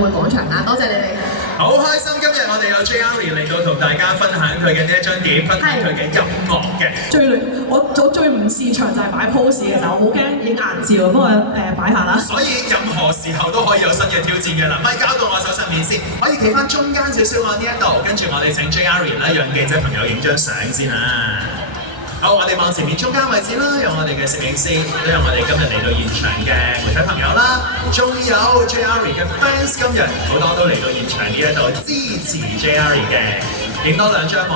匯廣場啊！多謝你哋。好開心今日我哋有 J.Arie 嚟到同大家分享佢嘅呢一張碟，分享佢嘅音樂嘅。我最唔擅長就係擺 pose 嘅，就我好驚影硬照，不過擺下啦。所以任何時候都可以有新嘅挑戰嘅啦，咪交到我手上面先，可以企翻中間少少我呢一度，跟住我哋請 J.Arie 咧讓記者朋友影張相先啦。好，我哋望前面中間位置啦，有我哋嘅攝影師，亦都有我哋今日嚟到現場嘅媒體朋友啦，仲有 J.Arie 嘅 fans 今日好多都嚟到現場呢一度支持 J.Arie 嘅，影多兩張喎。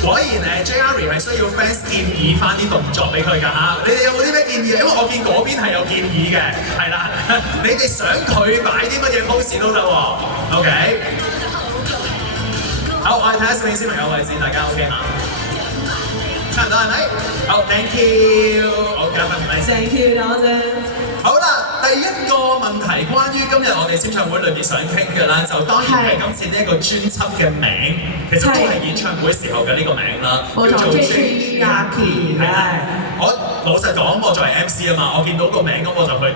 果然J.Arie 係需要 fans 建議翻啲動作俾佢㗎嚇，你哋有冇啲咩建議？因為我見嗰邊係有建議嘅，係啦，你哋想佢擺啲乜嘢 pose 都得喎 ，OK。好，我哋睇下攝影師朋友位置，大家 OK 嗎？差唔多係咪？好 ，thank you，好，嘉賓唔該 ，thank you，多謝。好啦，第一個問題，關於今日我哋簽唱會裏邊想傾嘅啦，就當然係今次呢一個專輯嘅名，其實都係演唱會時候嘅呢個名啦，叫做 J.Arie。我老實講，我作為 MC 啊嘛，我見到個名咁我就去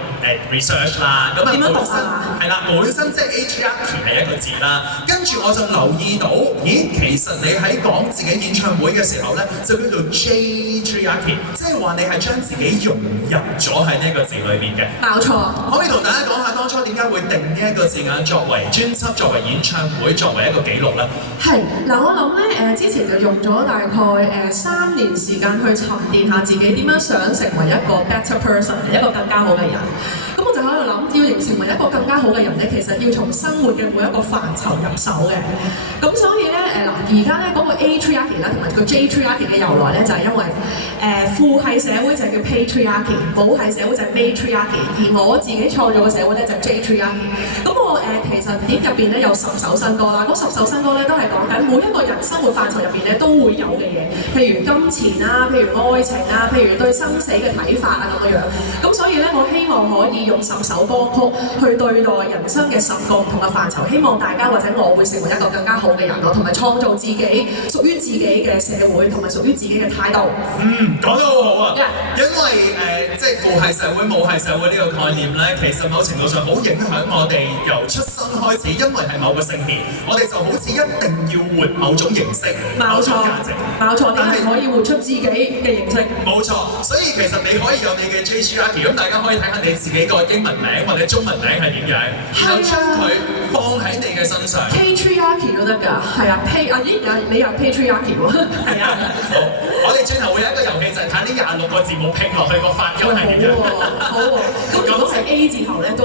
research 啦。咁啊點樣讀啊？係啦，本身即係 J.Arie 係一個字啦，跟住我就留意到，咦，其實你喺講自己演唱會嘅時候咧，就叫做 J.Arie， 即係話你係將自己融入咗喺呢個字裏面嘅。冇錯。可唔可以同大家講下當初點解會定呢一個字眼作為專輯、作為演唱會、作為一個記錄咧？係嗱，我諗咧之前就用咗大概3年時間去沉澱下自己點樣想成為一個 better person， 一個更加好嘅人。咁我就喺度諗，要成為一個更加好嘅人咧，其實要從生活嘅每一個範疇入手嘅。咁所以咧而家咧嗰個 A-Triarchy 啦，同埋個 J-Triarchy 嘅由來咧，就係因為父系社會就係叫 Patriarchy， 母系社會就係 Matriarchy， 而我自己創造嘅社會咧就係 J-Triarchy。咁我其實碟入邊咧有10首新歌啦，嗰10首新歌咧都係講緊每一個人生活範疇入邊咧都會有嘅嘢，譬如金錢啊，譬如愛情啊，譬如對生死嘅睇法啊咁樣。咁所以咧，我希望可以用10首歌曲去對待人生嘅10個唔同嘅範疇，希望大家或者我會成為一個更加好嘅人咯，同埋創造自己屬於自己嘅社會同埋屬於自己嘅態度。講得好好啊！因為即係父系社會、母系社會呢個概念咧，其實某程度上好影響我哋由出生開始，因為係某個性別，我哋就好似一定要活某種形式、某種價值。冇錯，但係可以活出自己嘅形式。冇錯，所以其實你可以有你嘅 J.Arie， 咁大家可以睇下你自己個英文名或者中文名係點樣，然後將佢放喺你嘅身上。Patriarchy 都得㗎，係啊你有 Patriarchy 喎，係啊。好，我哋轉頭會有一個遊戲，就係睇呢26個字母拼落去個發音係點樣。好喎，咁如果係 A 字頭咧，都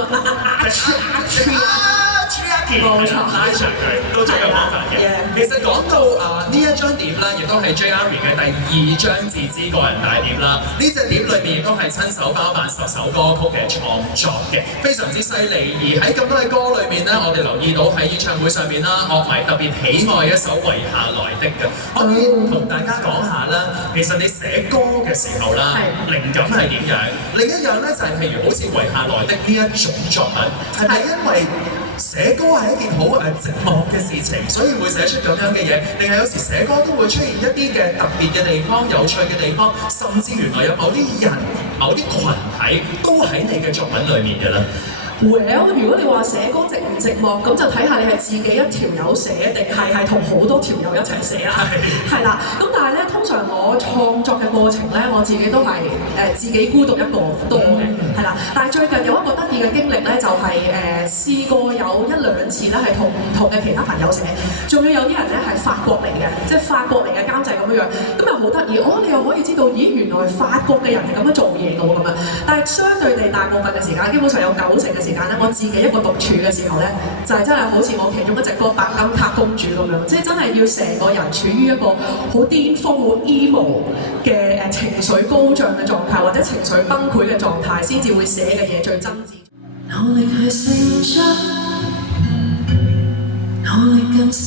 冇錯，拉長佢都最有方法嘅。其實講到呢一張碟咧，亦都係 J.Arie 嘅第2張自資個人大碟啦。呢隻碟裏面亦都係親手包辦10首歌曲嘅創作嘅，非常之犀利。而喺咁多嘅歌裏面咧，我哋留意到喺演唱會上面啦，樂迷特別喜愛一首《遺下來的》嘅。可以同大家講下啦，其實你寫歌嘅時候啦，靈感係點樣？另一樣咧就係譬如好似《遺下來的》呢一種作品，係咪因為寫歌係一件好寂寞嘅事情，所以會寫出咁樣嘅嘢？定係有時寫歌都會出現一啲嘅特別嘅地方、有趣嘅地方，甚至原來有某啲人、某啲群體都喺你嘅作品裡面嘅咧？Well， 如果你話寫歌寂唔寂寞，咁就睇下你係自己一條友寫定係同好多條友一齊寫啦。係啦，咁但係咧，通常我創作嘅過程咧，我自己都係自己孤獨一個多嘅，係啦。但係最近有一個得意嘅經歷咧，就係試過有1、2次咧係同唔同嘅其他朋友寫，仲要有啲人咧係法國嚟嘅，即係法國嚟嘅監製咁樣，咁又好得意。你又可以知道，咦，原來法國嘅人係咁樣做嘢㗎喎咁樣。但係相對地，大部分嘅時間，基本上有90%嘅時間咧，我自己一個獨處嘅時候咧，就係真係好似我其中一隻歌《白金塔公主》咁樣，即係真係要成個人處於一個好巔峰、好 emo 嘅情緒高漲嘅狀態，或者情緒崩潰嘅狀態，先至會寫嘅嘢最真摯。努力去成長，努力更善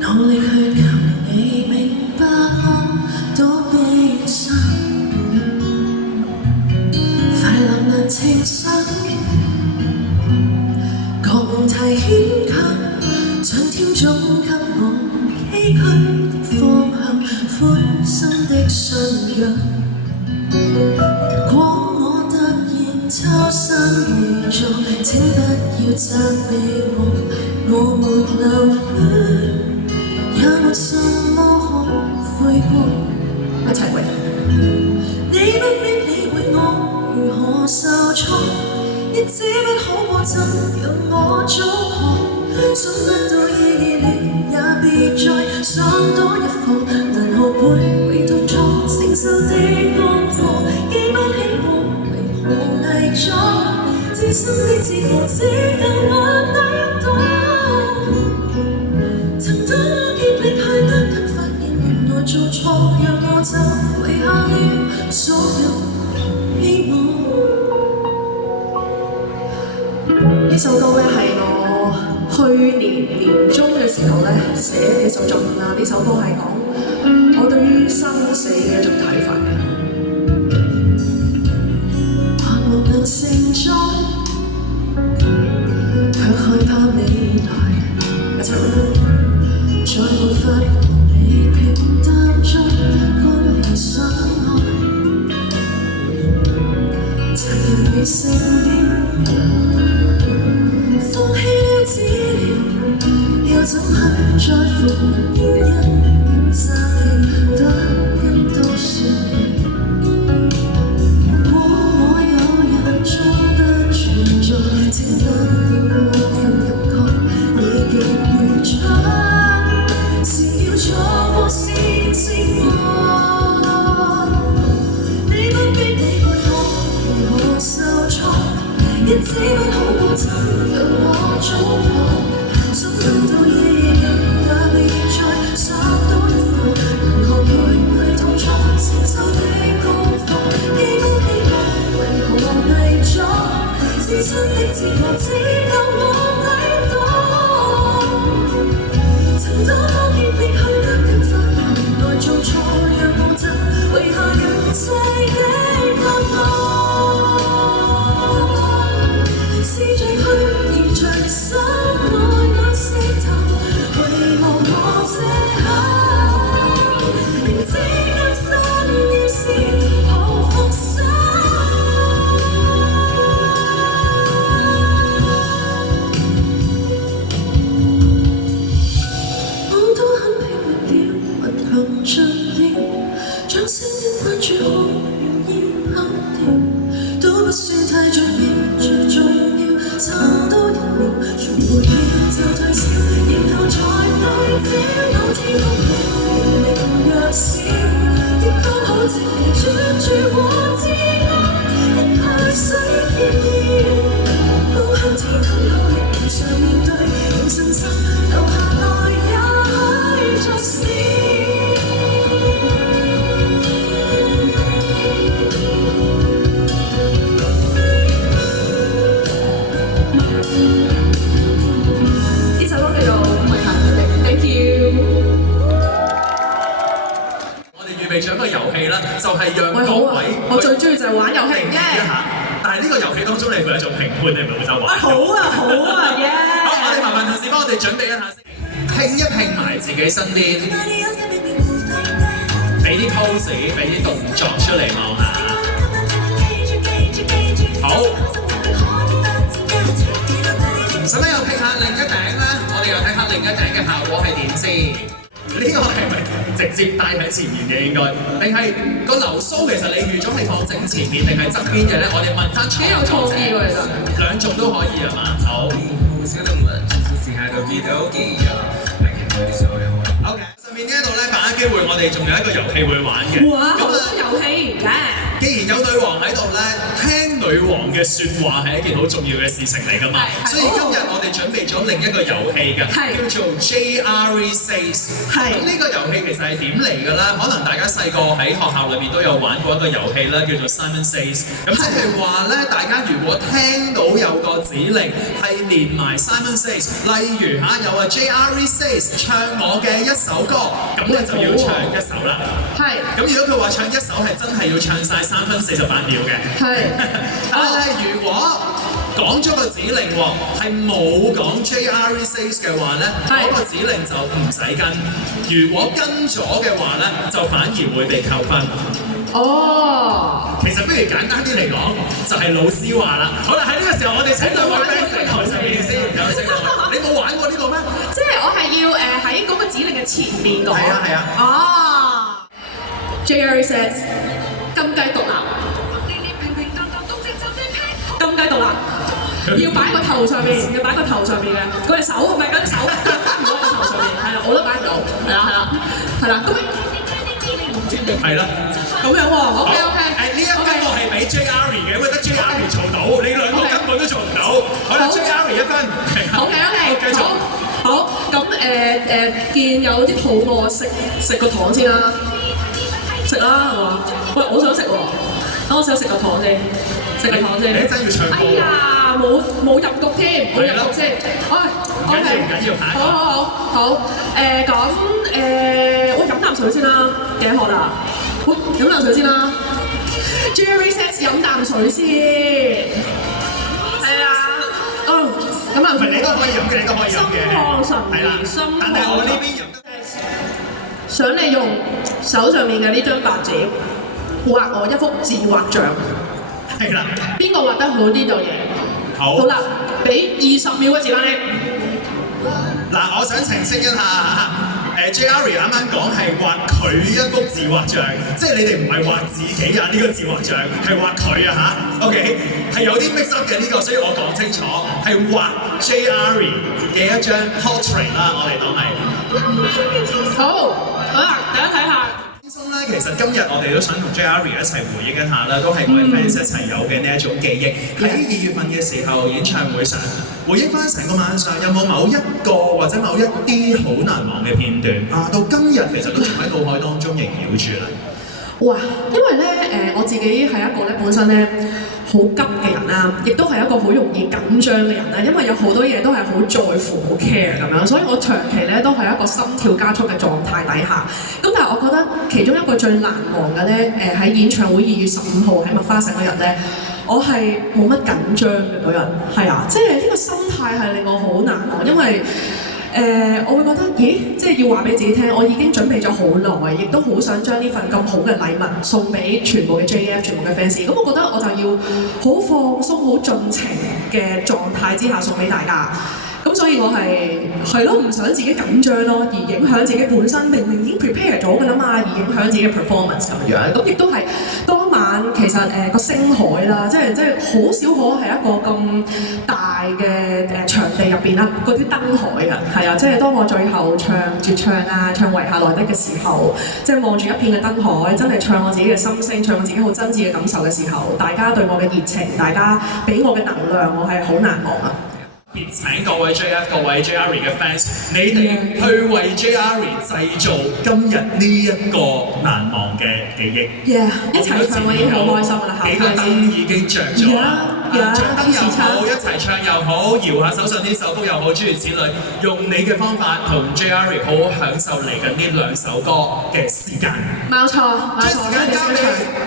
良，努力去求你明白我多悲傷。情深，共提牽強，上天總給我崎嶇的方向，寬心的信仰。如果我突然抽身，錯，請不要責備我，我沒流血，也沒什麼可悔過。一齊為你不必理會我如何受挫，亦只不可過怎讓我糟粕。想不到意義了，也別再想多一課，能學會會痛楚承受的功課，記不起我為何偽裝，自身的自我只有我得到。曾多麼竭力去不敢發現，原來做錯，讓我就遺下了所有希望。呢首歌咧係我去年年中嘅時候咧寫嘅一首作品啦。呢首歌係講我對於生死嘅一種睇法嘅。盼望能成長，卻害怕未來一齊嚟。再沒法你平淡中乾了相愛，責任已成了，放棄了治療，又怎去在乎邊一點責任，得人都說如果我有人終不存在，請不要過分感慨，你極完場。錯過先知我，你不必理會我如何受挫，亦只不可過怎讓我糟粕。想不到意義也別再想多一課，能學會痛楚承受的功課，記不起我為何偽裝，自身的自我只有我睇到。曾多麼竭力去不敢發現，原來做錯，讓我就遺下人世的盼望。是最虛而隨心愛那石頭，遺忘我這刻，明知甘心要是何放手。行盡了，掌聲的關注可願意敲掉，都不算太重要，最重要差多1秒，全沒要就退燒，然後才對焦某天空明明弱小，亦都好靜靜專注和自我，一派需要，高向天空努力平常面對，用信心留下來也許作詩。備咗一個遊戲啦，就係讓各位我最中意就係玩遊戲一下。但係呢個遊戲當中，你會有一種評判，你唔係會就玩。好啊好啊耶！好，我哋麻煩同事幫我哋準備一下先，拼一拼埋自己身邊，俾啲 pose，俾啲動作出嚟望下。好，使唔使又拼下另一頂咧？我哋又睇下另一頂嘅效果係點先。呢個係咪直接帶喺前面嘅應該？定係個流蘇其實你預咗係放正前面定係側邊嘅咧？我哋問翻幾有創意喎，其實兩種都可以係嘛？好。OK， 上面呢一度咧，把握機會，我哋仲有一個遊戲會玩嘅。哇！好多遊戲嘅。既然有女王喺度咧，聽女王嘅説話係一件好重要嘅事情嚟㗎嘛，所以今日我哋準備咗另一個遊戲嘅，叫做 JRE Says。咁呢個遊戲其實係點嚟㗎啦？可能大家細個喺學校裏邊都有玩過一個遊戲啦，叫做 Simon Says。咁即係話咧，大家如果聽到有個指令係連埋 Simon Says，例如有JRE Says 唱我嘅一首歌，咁你就要唱一首啦。係。咁如果佢話唱一首係真係要唱晒3分48秒嘅。係。但係如果講咗個指令喎，係冇講 JRE Says 嘅話咧，嗰個指令就唔使跟。如果跟咗嘅話咧，就反而會被扣分。哦，其實不如簡單啲嚟講，就係老師話啦。好啦，喺呢個時候我哋請兩位 fans 嚟台上面先，有請兩位。你冇玩過呢個咩？即係我係要喺嗰個指令嘅前面度。係啊係啊。啊 ，Jerry says 金雞獨立，金雞獨立。要擺個頭上面，要擺個頭上面嘅，嗰隻手唔係嗰隻手，唔喺個頭上面，係啦，我都擺唔到，係啦，係啦。咁樣喎，OK，呢一個係俾 JR 嘅，因為得 JR 做到，你兩個根本都做唔到。好啦 ，JR 1分。OK，繼續。好，咁見有啲肚餓，食個糖先啦，食啦係嘛？喂，我想食喎，等我想食個糖先，食個糖先。你一陣要唱歌。哎呀，冇入局添，冇入局先。唔緊要，下一個。好，喂，飲啖水先啦，幾渴啦？喂，飲啖水先啦。Jerry says 飲啖水先。係啊，飲啖水。你都可以飲嘅，你都可以飲嘅。係啦，但係我呢邊飲得。想你用手上面嘅呢張白紙畫我一幅自畫像。係啦。邊個畫得好啲就贏。好。好啦，俾20秒嘅時間你。嗱，我想澄清一下，Jerry 啱啱講係畫佢一幅自畫像，即係你哋唔係畫自己啊呢個自畫像，係畫佢啊嚇 ，OK， 係有啲 mix up 嘅呢個，所以我講清楚，係畫 Jerry 嘅一張 portrait 啦，我哋當係。好啦，大家睇下。其實今日我哋都想同 JR 一齊回憶一下啦，都係各位 fans 一齊有嘅呢一種記憶。喺2月份嘅時候演唱會上，回憶翻成個晚上，有冇某一個或者某一啲好難忘嘅片段啊？到今日其實都仲喺腦海當中縈繞住啦。哇！因為咧我自己係一個咧本身咧好急嘅人啦，亦都係一個好容易緊張嘅人啦，因為有好多嘢都係好在乎、好 care 咁樣，所以我長期咧都係一個心跳加速嘅狀態底下。咁但係我覺得其中一個最難忘嘅咧，喺演唱會2月15號喺麥花臣嗰日咧，我係冇乜緊張嘅嗰日，係啊，即係呢個心態係令我好難忘，因為我會覺得，咦，即係要話俾自己聽，我已經準備咗好耐，亦都好想將呢份咁好嘅禮物送俾全部嘅 JF、全部嘅 fans。咁我覺得我就要好放鬆、好盡情嘅狀態之下送俾大家。咁所以我係咯，唔想自己緊張咯，而影響自己本身明明已經 prepare 咗㗎啦嘛，而影響自己嘅 performance 咁樣。咁亦都係當晚其實個星海啦，即係好少可係一個咁大嘅場地入邊啦，嗰啲燈海啊，係啊，即係當我最後唱絕唱啊，唱遺下來的嘅時候，即係望住一片嘅燈海，真係唱我自己嘅心聲，唱我自己好真摯嘅感受嘅時候，大家對我嘅熱情，大家俾我嘅能量，我係好難忘啊！別請各位 JF、各位 JR 嘅 fans， 你哋去為 JR 製造今日呢一個難忘嘅記憶。一齊唱我已經好開心啦！幾個燈已經着咗啦，着燈又好，一齊唱又好，搖下手上啲手幅又好，諸如此類，用你嘅方法同 JR 好好享受嚟緊呢兩首歌嘅時間。冇錯，將時間交俾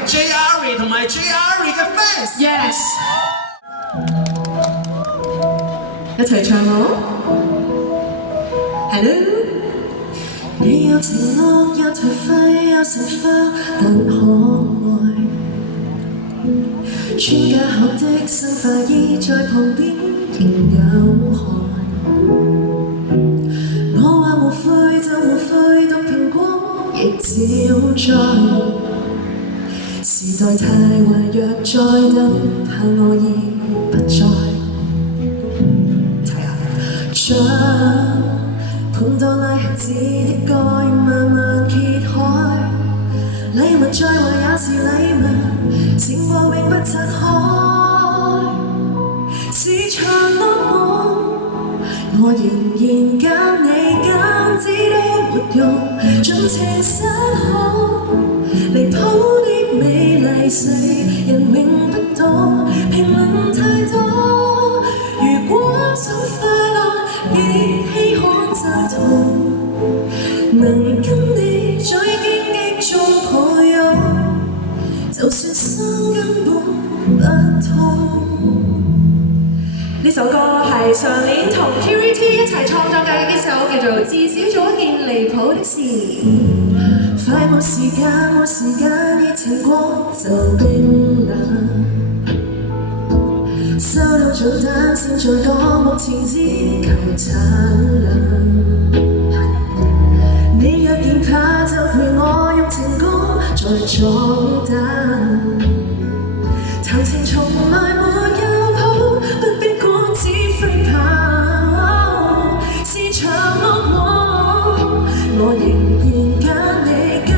JR 同埋 JR 嘅 fans。Yes。一齊唱咯 ，Hello。你有情樂，有頹廢，有成花，但可愛。穿假口的生化衣在旁邊仍有害。我話無悔就無悔，毒蘋果亦照在。時代太壞，若再等，怕我已不在。將潘多拉盒子的蓋慢慢揭開，禮物再壞也是禮物，情話永不拆開。市場落寞，我仍然揀你揀子的活用，盡情失控，離譜的美麗世人永不懂，評論太多。如果想快樂，亦稀罕贊同，能跟你在荊棘中抱擁，就算心根本不痛。呢首歌係上年同 QVT 一齊創作嘅，呢首叫做《至少做一件離譜的事》。快沒時間，沒時間，熱情過就冰冷。收到早單先再講，目前只求產量。你若嫌怕，就陪我用情歌再裝單。談情從來沒有譜，不必管只飛跑，是場惡夢。我仍然揀你，揀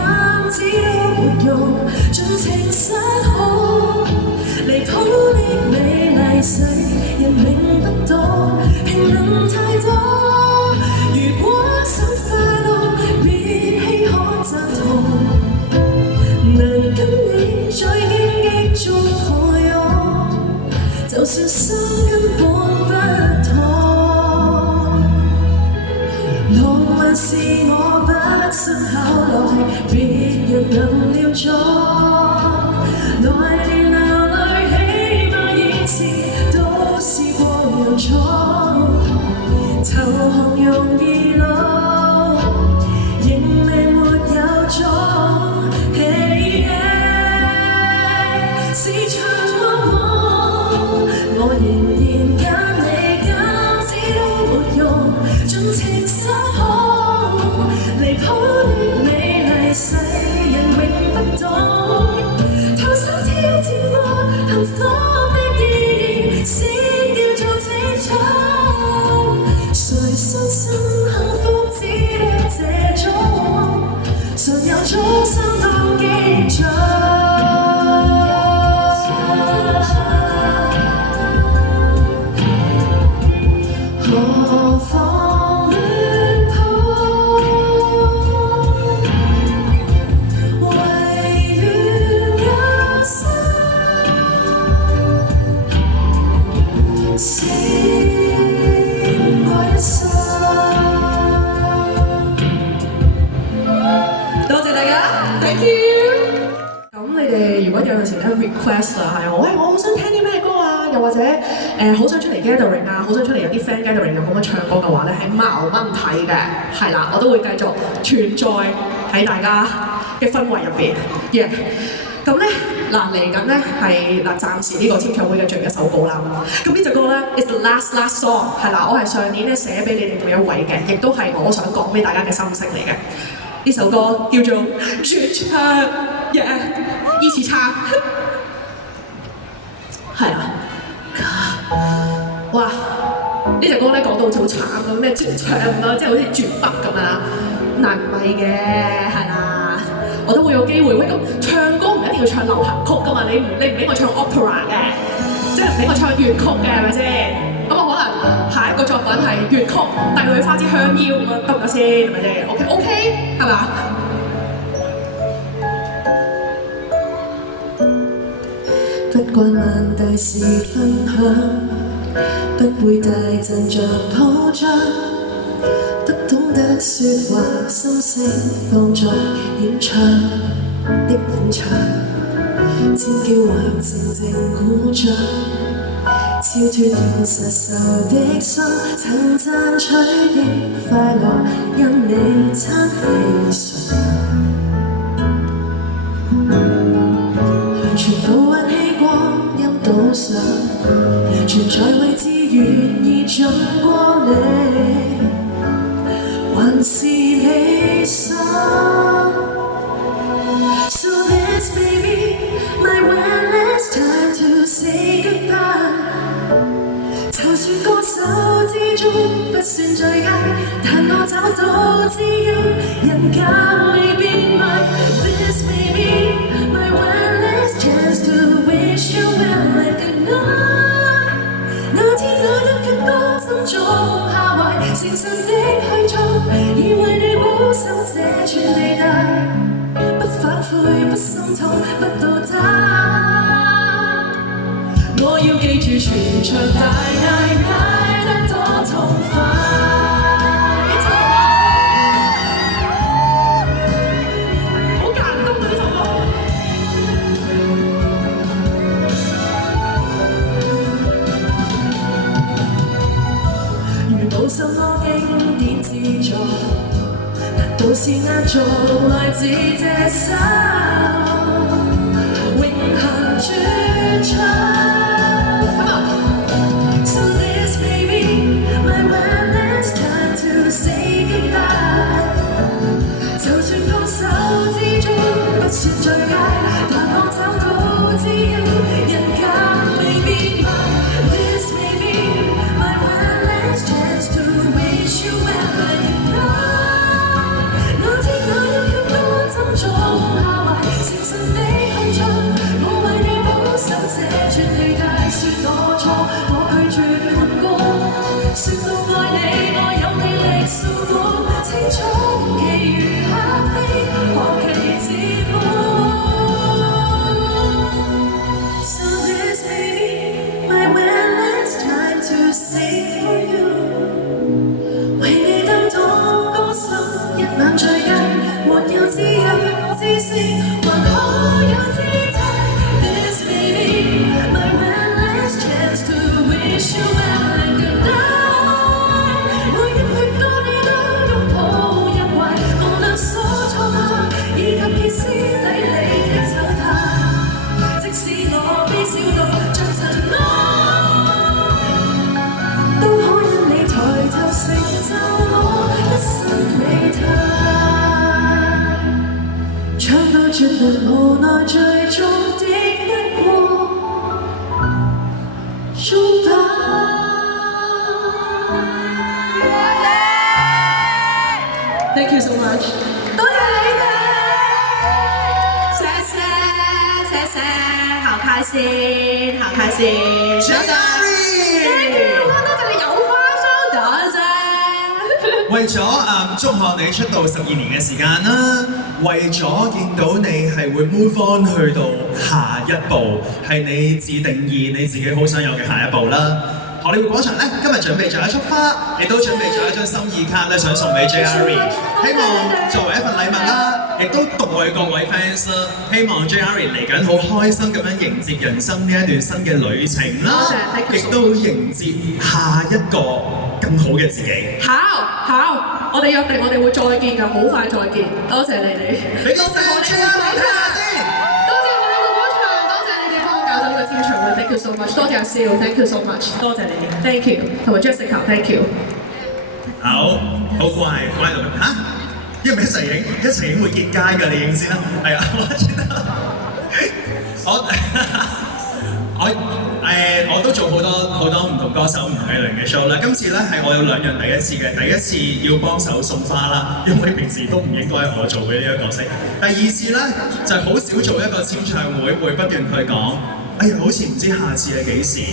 只都沒用，盡情失控。離譜的美麗世人永不懂，平等太多。如果想快樂，別稀罕贊同，能跟你在荊棘中抱擁，就算心根本不同。浪漫是我不想考慮，別人能料錯，來年流淚起碼現時都試過又錯，投降容易老，認命沒有種。是場惡夢，我仍然揀你，揀只都沒用，盡情失控。離譜的美麗世人永不懂，投手挑戰過幸福的意義，先叫做奢侈。誰相信幸福只得這種，常有終生當記着。何妨戀抱，唯願有心，勝過一生。多謝大家 ，thank you。咁你哋如果有陣時咧 request 啊，係我好想聽啲咩歌啊，又或者好想出嚟 gathering 啊，好想出嚟有啲 fan gathering 又咁樣唱歌嘅話咧，係冇問題嘅，係啦，我都會繼續存在喺大家嘅氛圍入邊。yeah， 咁咧嗱嚟緊咧係嗱暫時呢個簽唱會嘅最後一首歌啦。咁呢隻歌咧 is the last song 係啦，我係上年咧寫俾你哋每一位嘅，亦都係我想講俾大家嘅心聲嚟嘅。呢首歌叫做絕唱，yeah， 一起唱。係啊，哇！呢隻歌咧講到好似好慘咁，咩絕唱啊，即係好似絕筆咁啊，但唔係嘅，係啦，我都會有機會。喂，咁唱歌唔一定要唱流行曲噶嘛，你唔俾我唱 opera 嘅，即係唔俾我唱粵曲嘅，係咪先？咁我可能下一個作品係粵曲《帝女花之香夭》咁樣得唔得先？係咪先？OK， 係嘛？不慣萬大事分享，不會大陣仗鋪張，不懂得説話，心聲放作演唱的演唱，尖叫還靜靜鼓掌，超脫現實受的傷，曾賺取的快樂，因你撐起唇，全部運氣光陰倒上，存在位置願意盡過你，還是理想。So let's baby, my one last time to say goodbye。就算歌手之中不算最佳，但我找到知音，人格未變賣。This may be my one last chance to wish you well and good night。那天我一曲歌心中下懷，誠實的去做，以為你保守這串地帶，不反悔，不心痛，不倒塌。我要記住全場大嗌嗌得多痛快。是壓軸來自這首永恆專輯。So this may be my one last time to say goodbye。就算歌手之中不算最佳，但我找到只要人間未變賣。This may be my one last chance to wish you well and you know。那天那一曲歌斟中下懷，誠實地去唱，我為你保守這串氣帶，說我錯，我拒絕換歌，說到愛你，我有魅力掃過，清楚其餘客飛，何其自滿。So this may be my one last time to sing for you。為你擔當歌手，一晚最佳，沒有自由自聲，還可有姿態。This may be my one last chance to wish you well and good night。每一句歌你都擁抱入懷，無論所錯下，以及歇斯底里的醜態，即使我微笑到像塵埃，都可因你抬頭成就我一生美態。唱到絕門無奈，最終敵不過鐘擺。Thank you so much。多謝你哋，謝謝謝謝，好開心，好開心。Thank you，多謝你有花收，多謝。為咗祝賀你出道12年嘅時間啦，為咗見到你係會 move on 去到下一步，係你自定義你自己好想有嘅下一步啦。荷里活廣場咧，今日準備咗一束花，亦都準備咗一張心意卡咧，想送俾 JRE， 希望作為一份禮物啦，亦都代各位 fans 啦，希望 JRE 嚟緊好開心咁樣迎接人生呢一段新嘅旅程啦，亦都迎接下一個更好嘅自己。好，我哋約定，我哋會再見㗎，好快再見。多謝你哋，俾個聲 JRE 睇下先。多謝荷里活廣場，多謝你哋幫我搞到呢個簽唱會 ，thank you so much， 多謝阿笑 ，thank you so much， 多謝你哋 ，thank you， 同埋 Jessica，thank you。好乖到嚇，因為一齊影會結街㗎，你影先啦。係啊，我都做好多唔同歌手唔同嘅類型嘅 show 啦。今次咧係我有2樣第一次嘅，第一次要幫手送花啦，因為平時都唔應該係我做嘅呢個角色。第二次咧就係好少做一個簽唱會，會不斷去講，哎呀好似唔知下次係幾時。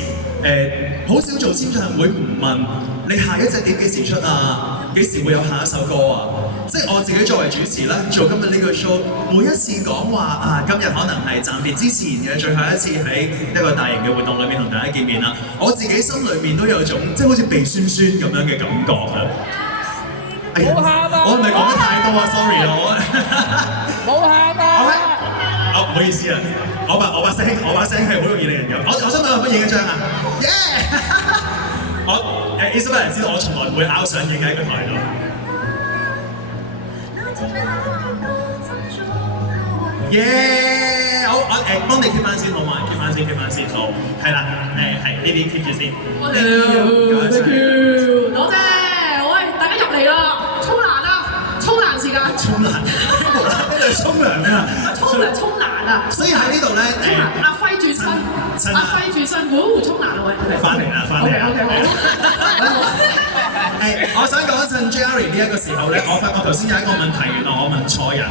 好少做簽唱會唔問你下一隻碟幾時出啊？幾時會有下一首歌啊？即係我自己作為主持啦，做今日呢個 show， 每一次講話啊，今日可能係暫別之前嘅最後一次喺一個大型嘅活動裏面同大家見面啦。我自己心裏面都有種即係好似鼻酸酸咁樣嘅感覺啊！哎呀，我係咪講得太多啊 ？Sorry 啊，我冇喊啊！唔好意思啊，我把聲係好容易令人有。我想問有乜影一張啊 ？Isabel 知道我從來唔會拗上影喺個台度。好，我幫你 keep 翻先好嘛 ？keep 翻先，好，係啦，係呢啲 keep 住先。Thank you， 多謝。喂，大家入嚟啦，沖涼時間。沖涼，呢度沖涼咩啊？沖涼啊！所以喺呢度咧，阿揮住身，沖涼喂，翻嚟啦。我想講一陣 JRE 呢一個時候咧，我發覺頭先有一個問題，原來我問錯人，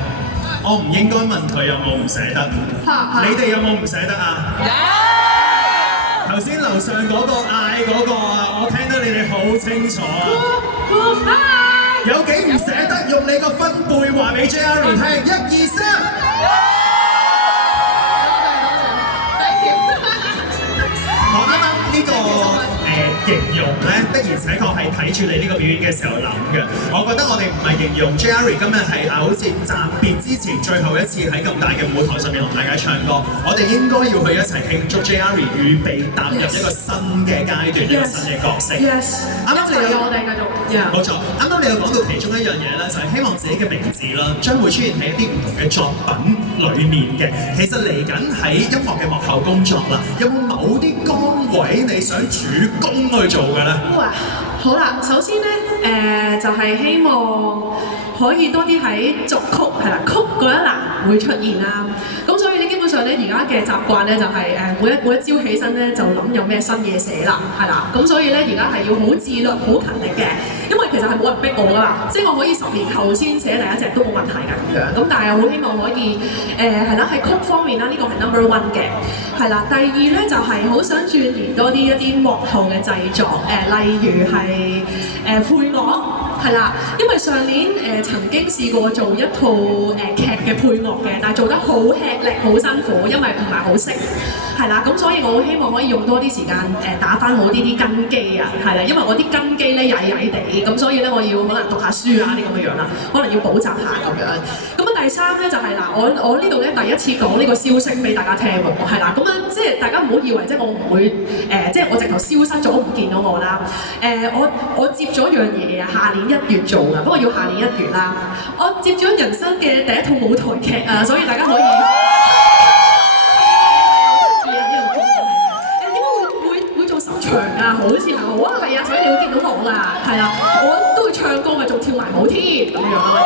我唔應該問佢有冇唔捨得。你哋有冇唔捨得啊？有。頭先樓上嗰個嗌嗰個啊，我聽得你哋好清楚啊！有幾唔捨得，用你個分貝話俾 JRE 聽，1、2、3。我啱啱呢個形容咧，的而且確係睇住你呢個表演嘅時候諗嘅。我覺得我哋唔係形容 Jerry 今日係好似暫別之前最後一次喺咁大嘅舞台上面同大家唱歌，我哋應該要去一齊慶祝 Jerry 預備踏入一個新嘅階段，一個新嘅角色。Yes，啱啱你有我哋繼續。冇錯，啱啱你有講到其中一樣嘢咧，就係希望自己嘅名字啦，將會出現喺一啲唔同嘅作品裡面嘅。其實嚟緊喺音樂嘅幕後工作啦，有冇某啲崗位你想主攻去做嘅咧？哇，好啦，首先咧，就係希望可以多啲喺作曲係啦，曲嗰一欄會出現啦。咁所以咧，基本上咧，而家嘅習慣咧就係每一朝起身咧就諗有咩新嘢寫啦，係啦。咁所以咧，而家係要好自律、好勤力嘅，因為其實係冇人逼我噶嘛，即係我可以10年後先寫第一隻都冇問題㗎咁樣。咁但係我好希望可以係啦，喺曲方面啦，呢個係 No.1 嘅，係啦。第二咧就係好想鑽研多啲一啲幕後嘅製作，例如係配樂。係啦，因為上年曾經試過做一套劇嘅配樂嘅，但係做得好吃力、好辛苦，因為唔係好識。係啦，咁所以我好希望可以用多啲時間打翻好啲根基啊，係啦，因為我啲根基咧曳曳地，咁所以咧我要可能讀下書啊啲咁嘅樣啦，可能要補習下咁樣。咁啊第三咧就係嗱，我呢度咧第一次講呢個消息俾大家聽喎，係啦，咁樣即係大家唔好以為即係我唔會即係我直頭消失咗唔見到我啦。我接咗樣嘢啊，下年1月做㗎，不過要下年1月啦。我接咗人生嘅第一套舞台劇啊，所以大家可以。場啊，好似係好啊，係啊，所以你會見到我啦，係啦，我都會唱歌嘅，仲跳埋舞添咁樣咯，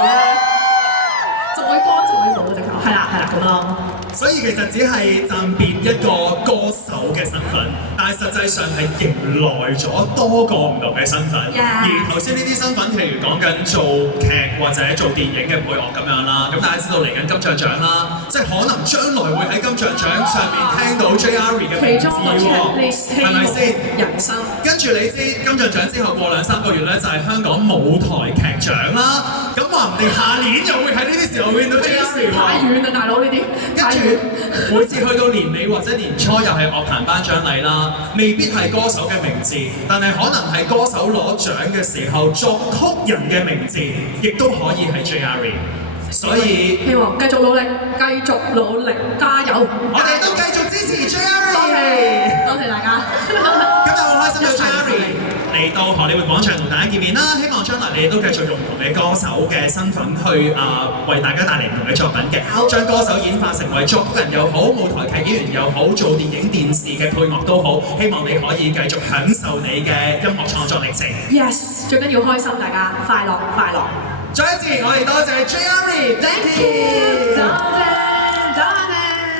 載歌載舞直頭，係啦咁咯。所以其實只係暫別一個歌手嘅身份，但係實際上係迎來咗多個唔同嘅身份。而頭先呢啲身份，譬如講緊做劇或者做電影嘅配樂咁樣啦，咁大家知道嚟緊金像獎啦，即係可能將來會喺金像獎上面聽到 Jerry 嘅名字喎，係咪先？人生。跟住你知金像獎之後過2-3個月咧，就係香港舞台劇獎啦。咁話唔定下年又會喺呢啲時候見到 Jerry 喎。太遠啦，大佬呢啲。跟住每次去到年尾或者年初又係樂壇頒獎禮啦，未必係歌手嘅名字，但係可能係歌手攞獎嘅時候作曲人嘅名字，亦都可以係 Jerry。所以希望繼續努力，加油！我哋都繼續支持 Jerry。多謝大家。今日好開心有 Jerry 嚟到荷里活廣場同大家見面啦！希望將來你哋都繼續用唔同嘅歌手嘅身份去為大家帶嚟唔同嘅作品嘅，將歌手演化成為作曲人又好、舞台劇演員又好、做電影電視嘅配樂都好，希望你可以繼續享受你嘅音樂創作歷程。Yes， 最緊要開心，大家快樂。再一次，我哋多謝 Jerry，Thank you， 多謝。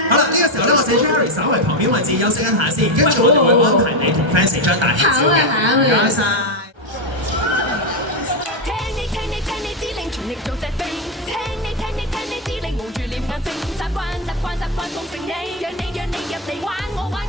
好啦，呢個時候咧，我請 Jerry 稍為旁邊位置休息一下先，跟住我哋會安排你同 fans 張大合照嘅。唔該晒。聽你指令，全力做隻兵。聽你指令，無住臉眼睛，習慣奉承你，讓你入嚟玩我玩。